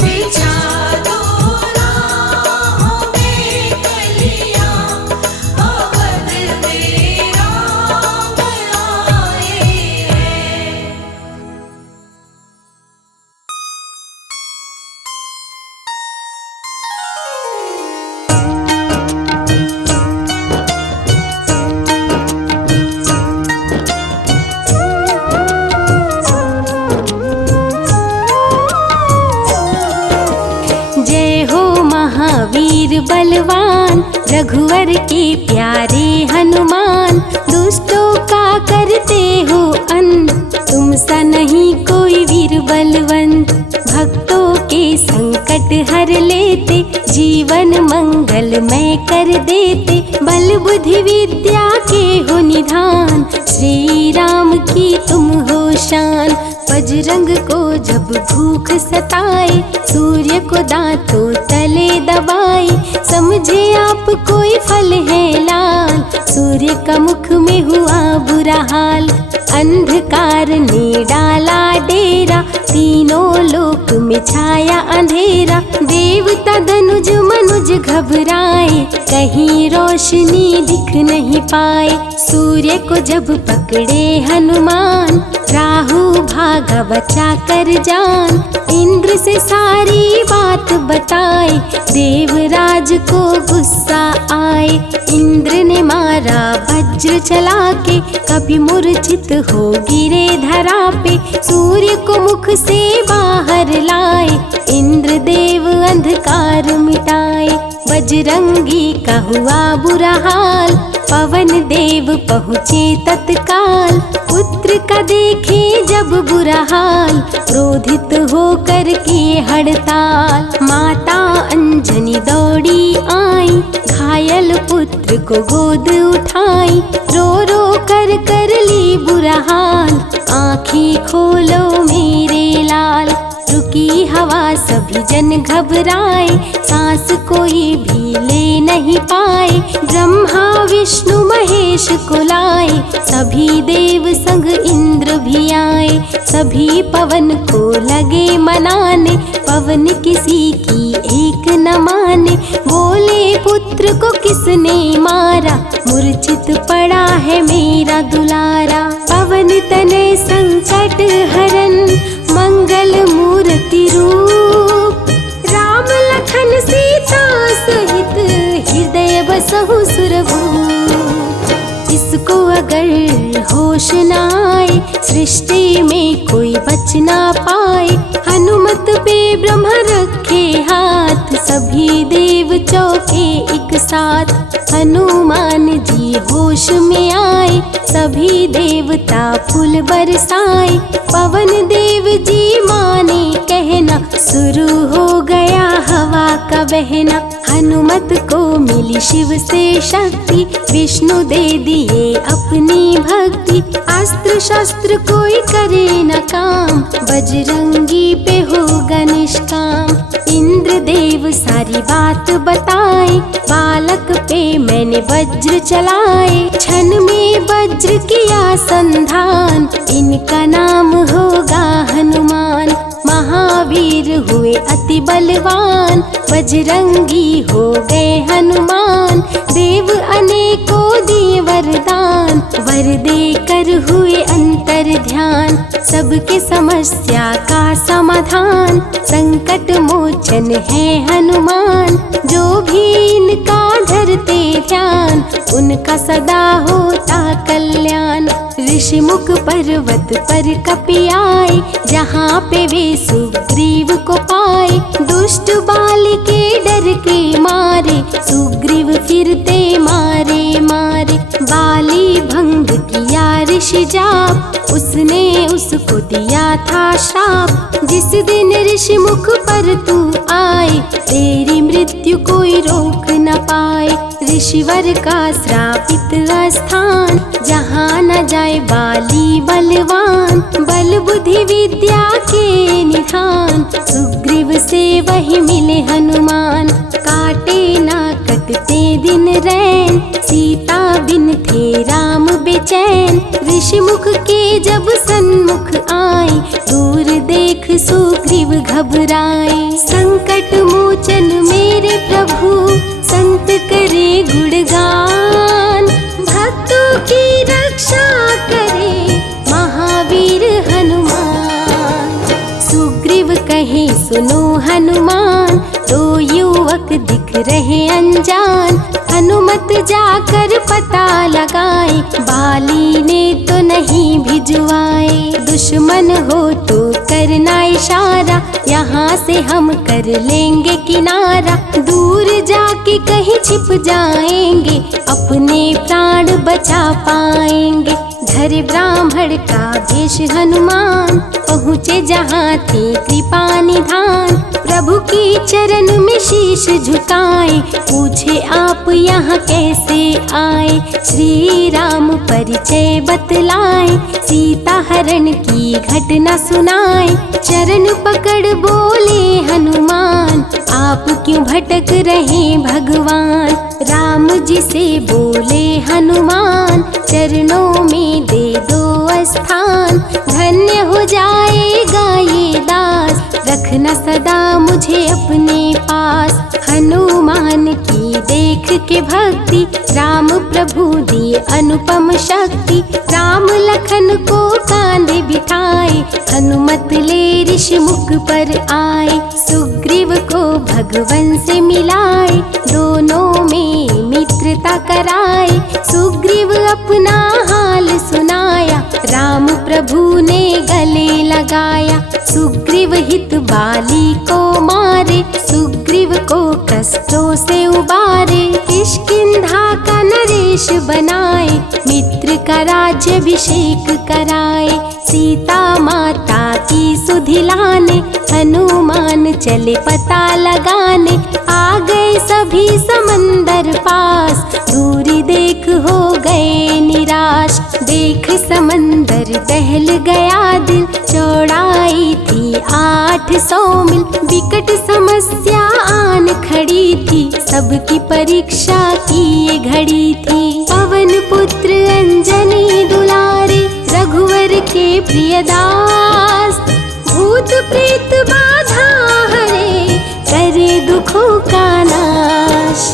बिछा दो राहों में कलियाँ, अवध में राम आए हैं। जय हो महावीर बलवान, रघुवर के प्यारे हनुमान। दुष्टों का करते हो अंत, तुम सा नहीं कोई वीर बलवंत। भक्तों के संकट हर लेते, जीवन मंगलमय कर देते। बल बुद्धि विद्या के हो निधान, श्री राम की तुम हो शान। बजरंग को जब भूख सताए, सूर्य को दांतों तले दबाए। समझे आप कोई फल है लाल, सूर्य का मुख में हुआ बुरा हाल। अंधकार ने डाला डेरा, तीनों लोक में छाया अंधेरा। देवता धनुज मनुज घबराए, कहीं रोशनी दिख नहीं पाए। सूर्य को जब पकड़े हनुमान, राहु भागा बचा कर जान। इंद्र से सारी बात बताए, देवराज को गुस्सा आए। इंद्र ने मारा वज्र चला के, कभी मूर्छित हो गिरे धरा पे। सूर्य को मुख से बाहर लाए, इंद्र देव अंधकार मिटाए। बजरंगी का हुआ बुरा हाल, पवन देव पहुँचे तत्काल। पुत्र का देखे जब बुरा हाल, क्रोधित होकर किए हड़ताल। माता अंजनी दौड़ी आई, घायल पुत्र को गोद उठाई। रो रो कर ली बुरा हाल, आँखें खोलो मेरे लाल। रुकी हवा सभी जन घबराए, सांस कोई भी ले नहीं पाए। ब्रह्मा विष्णु महेश को लाए, सभी देव संग इंद्र भी आए। सभी पवन को लगे मनाने, पवन किसी की एक न माने। बोले पुत्र को किसने मारा, मूर्छित पड़ा है मेरा दुलारा। पवन तनय संकट हरन, मंगल मूर्ति रूप। राम लखन सीता सहित, हृदय बसहु सुरभूप। इसको अगर होश न आए, सृष्टि में कोई बच ना पाए। हनुमत पे ब्रह्म रखे हाथ, सभी देव चौके एक साथ। हनुमान जी होश में आए, सभी देवता फूल बरसाए। पवन देव जी माने कहना, शुरू हो गया हवा का बहना। हनुमत को मिली शिव से शक्ति, विष्णु दे दिए अपनी भक्ति। अस्त्र शस्त्र कोई करे न काम, बजरंगी पे होगा निष्काम। इंद्र देव सारी बात बताए, बालक पे मैंने वज्र चलाए। क्षण में वज्र किया संधान, इनका नाम होगा हनुमान। महावीर हुए अति बलवान, बजरंगी हो गए हनुमान। देव अनेकों दिए वरदान, वर देकर हुए अंतर ध्यान। सबके समस्या का समाधान, संकट मोचन है हनुमान। जो भी इनका धरते ध्यान, उनका सदा होता कल्याण। ऋषिमुख पर्वत पर कपि आए, जहाँ पे वे सुग्रीव को पाए। दुष्ट बाल के डर के मारे, सुग्रीव फिरते मारे मारे। बाली भंग किया ऋषि जाप, उसने उसको दिया था श्राप। जिस दिन ऋषिमुख पर तू आए, तेरी मृत्यु कोई रोक न पाए। ऋषिवर का श्रापित स्थान, जहाँ न जाए बाली बलवान। बल बुद्धि विद्या के निधान, सुग्रीव से वही मिले हनुमान। काटे ना कटते दिन रैन, सीता बिन थे राम बेचैन। ऋषिमुख के जब सन्मुख आए, दूर देख सुग्रीव घबराए। संकट मोचन मेरे प्रभु, संत करे गुणगान। भक्तों की रक्षा करे महावीर हनुमान। सुग्रीव कहे सुनो हनुमान, दो युवक दिख रहे अनजान। हनुमत जाकर पता लगाए, बाली ने तो नहीं भिजवाए। दुश्मन हो तो करना इशारा, यहाँ से हम कर लेंगे किनारा। दूर जाके कहीं छिप जाएंगे, अपने प्राण बचा पाएंगे। धरे ब्राह्मण का भेष हनुमान, पहुँचे जहाँ थे कृपा निधान। प्रभु की चरण में शीश झुकाए, पूछे आप यहाँ कैसे आए। श्री राम परिचय बतलाए, सीता हरण की घटना सुनाए। चरण पकड़ बोले हनुमान, आप क्यों भटक रहे भगवान। राम जी से बोले हनुमान, चरणों में दे दो स्थान। धन्य हो जाएगा ये दास, रखना सदा मुझे अपने पास। हनुमान की देख के भक्ति, राम प्रभु दिए अनुपम शक्ति। राम लखन को कांधे बिठाए, हनुमत ले ऋषिमुख पर आए। सुग्रीव को भगवन से मिलाए, दोनों में मित्रता कराए। सुग्रीव अपना हाल सुनाया, राम प्रभु ने गले लगाया। सुग्रीव हित बाली को मारे, सुग्रीव को कष्टों से उबारे। किष्किंधा का नरेश बनाए, मित्र का राज्याभिषेक कराए। सीता माता की सुधि लाने, हनुमान चले पता लगाने। आ गए सभी समंदर पास, दूरी देख हो गए निराश। देख समंदर दहल गया दिल, चौड़ाई थी 800 मील। विकट समस्या आन खड़ी थी, सबकी परीक्षा की ये घड़ी थी। पवन पुत्र अंजनी दुलारे, रघुवर के प्रियदास। भूत प्रेत बाधा हरे, करे दुखों का नाश।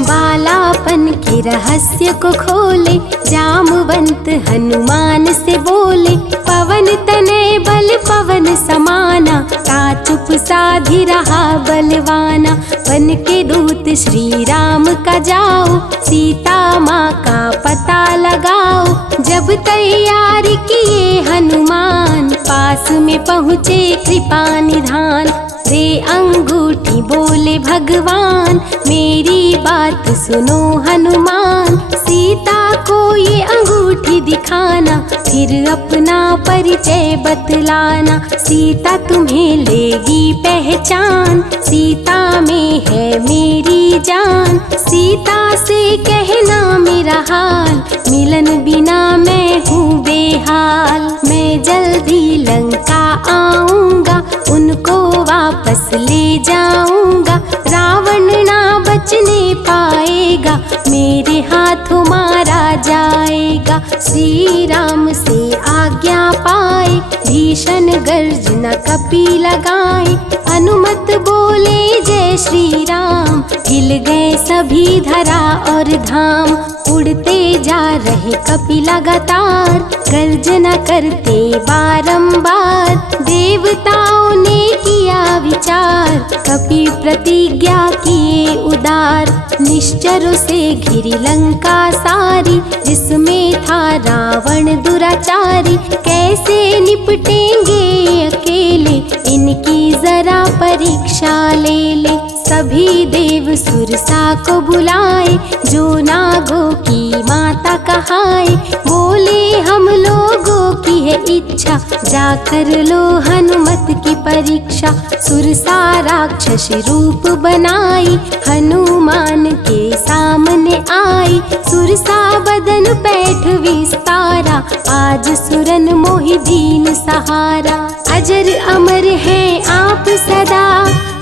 बालापन के रहस्य को खोले, जामवंत हनुमान से बोले। पवन तनय बल पवन समाना, ता चुप साधी रहा बलवाना। वन के दूत श्री राम का जाओ, सीता माँ का पता लगाओ। जब तैयारी किए हनुमान, पास में पहुँचे कृपा निधान। दे अंगूठी बोले भगवान, मेरी बात सुनो हनुमान। सीता को ये अंगूठी दिखाना, फिर अपना परिचय बतलाना। सीता तुम्हें लेगी पहचान, सीता में है मेरी जान। सीता से कहना मेरा हाल, मिलन बिना मैं हूँ बेहाल। मैं जल्दी लंका आऊँगा, उनको वापस ले जाऊँगा। रावण ना बचने पाएगा, मेरे हाथों मारा जाएगा। श्री राम से आज्ञा पाए, भीषण गर्जना कपि लगाए। अनुमत बोले जय श्री राम, हिल गए सभी धरा और धाम। उड़ते जा रहे कपि लगातार, गर्जना करते बारंबार। देवताओं ने किया विचार, कपि प्रतिज्ञा किए उदार, निश्चरों से घिरी लंका सारी, जिसमें था रावण दुराचारी। कैसे निपटेंगे अकेले, इनकी जरा परीक्षा ले ले। सभी देव सुरसा को बुलाए, जो नागों की माता कहाए। बोले हम लोगों की है इच्छा, जाकर लो हनुमत की परीक्षा। सुरसा राक्षस रूप बनाई, हनुमान के सामने आई। सुरसा बदन पैठ विस्तारा, आज सुरन मोहि दीन सहारा। अजर अमर है आप सदा,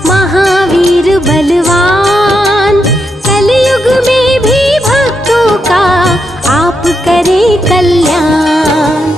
महावीर बलवान। कलयुग में भी भक्तों का आप करें कल्याण।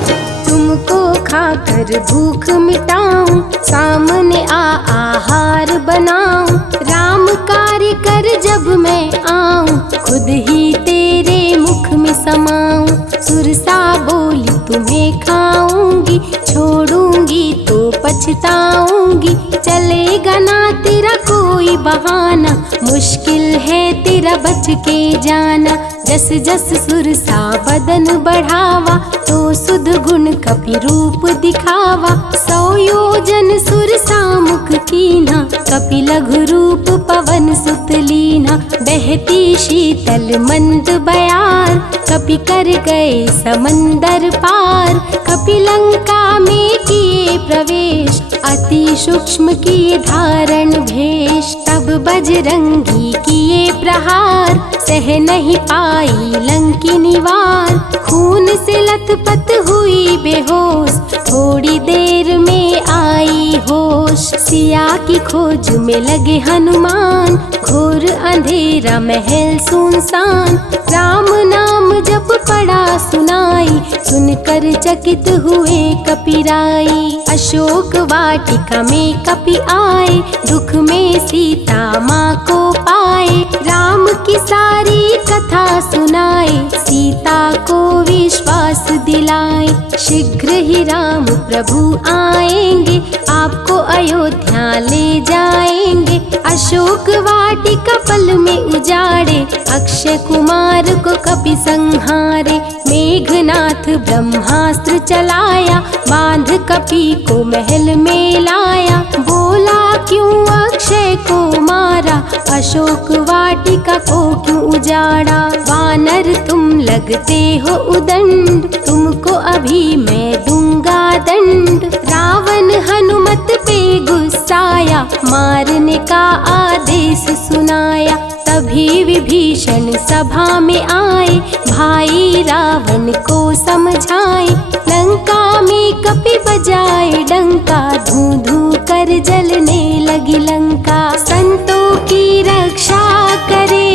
तुमको खाकर भूख मिटाऊं, सामने आहार बनाऊं। राम कार्य कर जब मैं आऊं, खुद ही तेरे मुख में समाऊं। सुरसा बोली तुम्हें खाऊंगी, छोड़ूंगी तो पछताऊंगी। चलेगा ना तेरा कोई बहाना, मुश्किल है तेरा बच के जाना। जस जस सुरसा बदन बढ़ावा, तो सुध गुण कपि रूप दिखावा। 100 योजन सुरसा मुख कीन्हा, कपि लघु रूप पवन सुत लीन्हा। बहती शीतल मंद बयार, कपि कर गए समंदर पार। कपि लंका में किए प्रवेश, अति सूक्ष्म किए धारण भेष। तब बजरंगी किए प्रहार, सह नहीं पाई लंकिनी वार। खून से लथपथ हुई बेहोश, थोड़ी देर में आई होश। सिया की खोज में लगे हनुमान, घोर अंधेरा महल सुनसान। राम नाम जप पड़ा सुनाई, सुनकर चकित हुए कपिराई। अशोक वाटिका में कपि आए, दुख में सीता माँ को पाए। राम की सारी कथा सुनाए, सीता को विश्वास दिलाए। शीघ्र ही राम प्रभु आएंगे, आपको अयोध्या ले जाएंगे। अशोक वाटिका पल में उजाड़े, अक्षय कुमार को कपि संहारे। मेघनाथ ब्रह्मास्त्र चलाया, बांध कपि को महल में लाया। बोला क्यों अक्षय को मारा, अशोक वाटिका को क्यों उजाड़ा। वानर तुम लगते हो उदंड, तुमको अभी मैं दूंगा दंड। रावण हनुमत पे गुस्साया, मारने का आदेश सुनाया। तभी विभीषण सभा में आए, भाई रावण को समझाए। लंका में कपि बजाए डंका, धू धू कर जलने लगी लंका। संतों की रक्षा करे,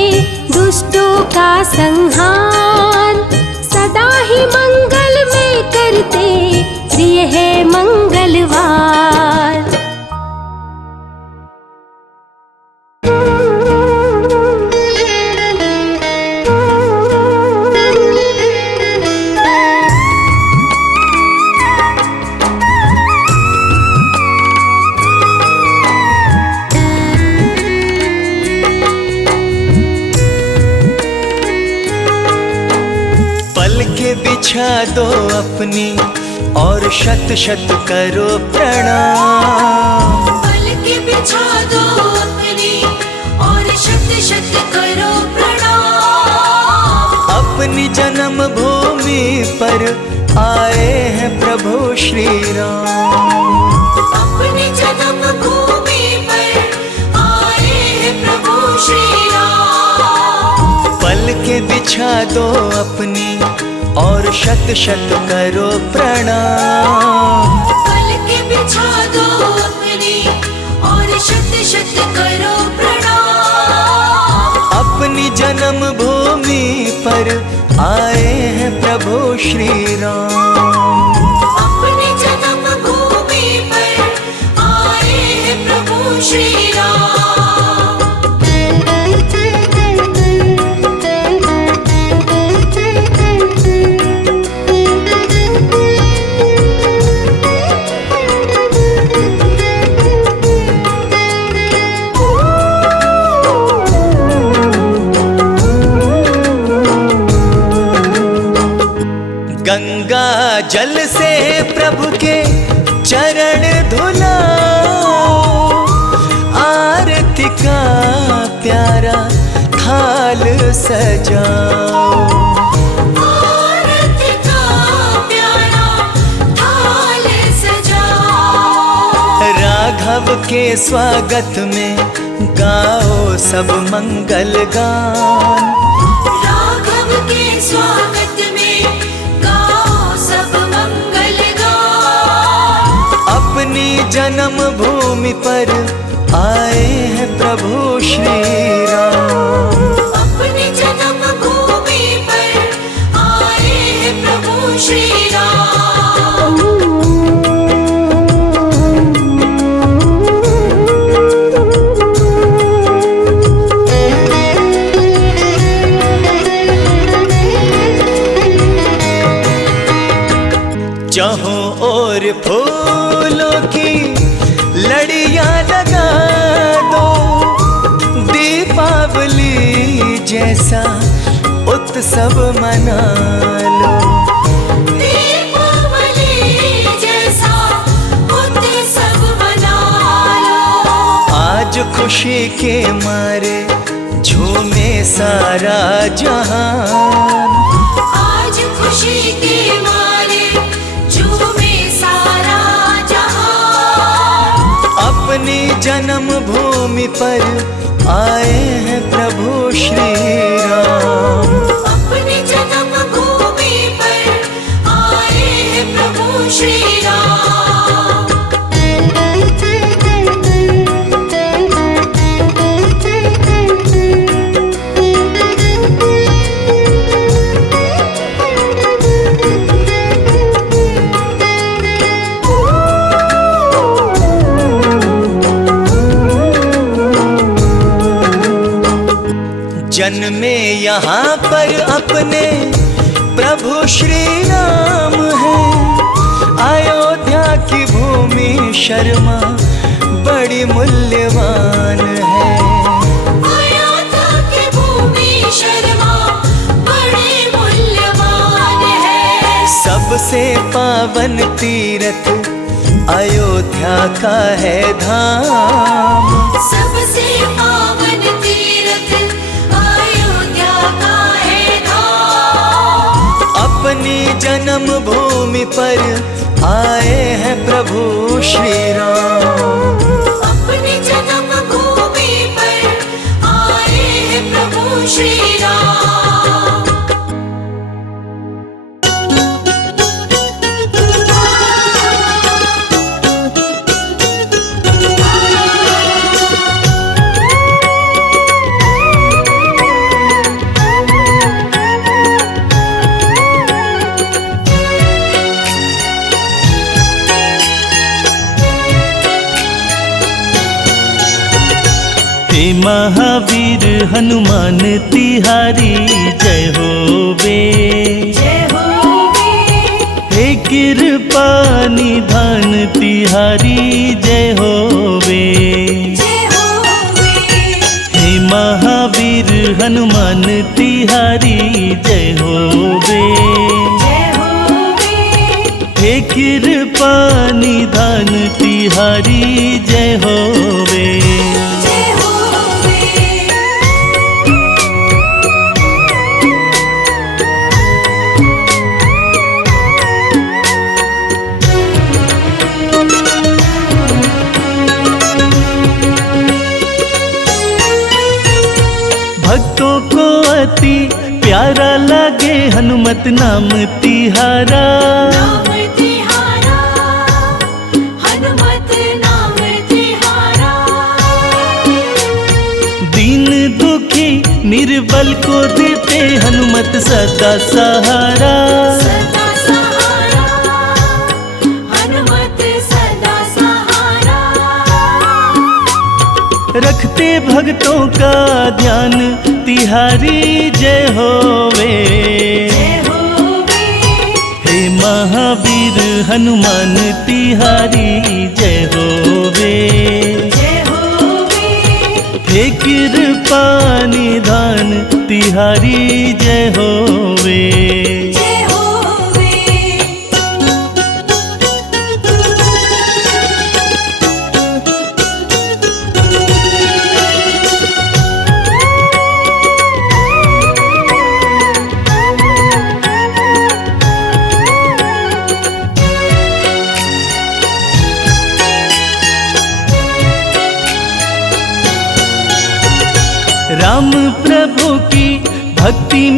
दुष्टों का संहार। सदा ही मंगल में करते, प्रिय है मंगलवार। बिछा दो अपनी और शत शत करो प्रणाम। पलके बिछा दो अपनी और शत शत करो प्रणाम। अपनी जन्म भूमि पर आए हैं प्रभु श्री राम। अपनी जन्म भूमि पर आए हैं प्रभु श्री राम। पलके बिछा दो अपनी और शत शत करो प्रणाम। पलके बिछा दो अपनी और शत शत करो प्रणाम। अपनी जन्म भूमि पर आए हैं प्रभु श्री राम। अपनी जन्म भूमि पर आए हैं प्रभु श्री राम। जल से प्रभु के चरण धुलाओ, आरती का प्यारा थाल सजाओ। आरती का प्यारा थाल सजाओ। राघव के स्वागत में गाओ सब मंगल गान, राघव के स्वागत में गाओ सब मंगल गान। अपनी जन्म भूमि पर आए हैं प्रभु श्री राम। अपनी जन्म भूमि पर आए हैं प्रभु श्री राम। चाहों ओर फूलों की लड़ियां लगा दो, दीपावली जैसा उत्सव मना लो। दीपावली जैसा उत्सव मना लो। आज खुशी के मारे झूमे सारा जहान, आज खुशी के मारे झूमे सारा जहान। अपनी जन्म भूमि पर आए हैं प्रभु श्री राम। अपनी जन्म भूमि पर आए हैं प्रभु श्री राम। जन्मे यहाँ पर अपने प्रभु श्री राम है, अयोध्या की भूमि शर्मा बड़ी मूल्यवान है। अयोध्या की भूमि शर्मा बड़ी मूल्यवान है। सबसे पावन तीर्थ अयोध्या का है धाम, सबसे पावन तीर्थ अयोध्या का है धाम। अपनी जन्म भूमि पर आए हैं प्रभु श्री राम। अपनी जन्म भूमि पर आए हैं प्रभु श्री राम। हे महावीर हनुमान तिहारी जय हो वे, जय हो वे, हे कृपा निधान तिहारी जय हो वे। जय हो वे, हे महावीर हनुमान तिहारी जय हो वे, जय हो वे, हे कृपा निधान तिहारी जय हो वे। जय हो वे। भक्तों को अति प्यारा लगे हनुमत नाम तिहारा, नाम तिहारा, हनुमत नाम तिहारा। दीन दुखी निर्बल को देते हनुमत सदा सहारा। सदा सहारा, हनुमत सदा सहारा। रखते भक्तों का ध्यान तिहारी जय होवे। जय हो वे, हे महावीर हनुमान तिहारी जय होवे। जय हो वे, हे कृपा निधान तिहारी जय होवे। जय हो वे।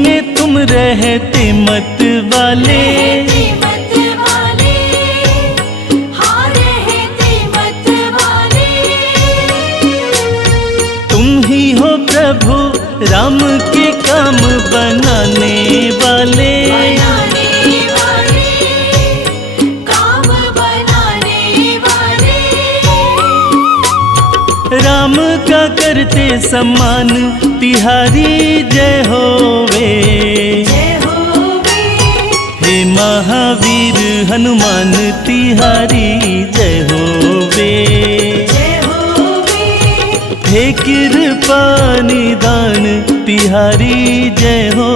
में तुम रहते मत वाले, मत वाले, हाँ रहते मत वाले। तुम ही हो प्रभु राम के काम बनाने वाले, बनाने वाले, काम बनाने वाले। राम का करते सम्मान तिहारी जय होवे, जय होवे, हे महावीर हनुमान तिहारी जय होवे, जय होवे, हे कृपा निदान तिहारी जय हो